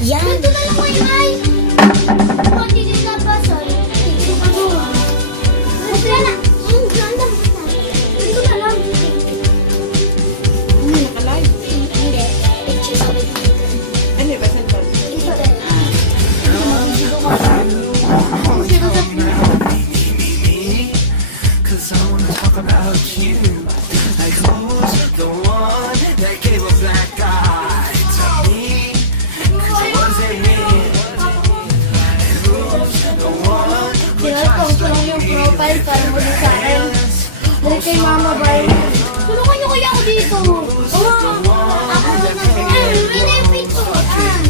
Yan. Ganito na lang kayo, ay. Hindi din nabasan. Hindi ko magawa. Wala na. Ganda mo na. Ganito na lang. Nakalive. Hindi. Picture sa may dito. Ano ba? Saan ba? Dito rin. Mag-video ka pa. Dito sa Cause I wanna talk about you. Like who's the one that gave a black eye to me? Cause it wasn't him. And who's the one who Tinatong tries ko to lang yung be profile para mo din sa akin. Dali kay Mama Bar. Tulungan niyo kaya ako dito. Oo. Ako na. Hindi na yung picture.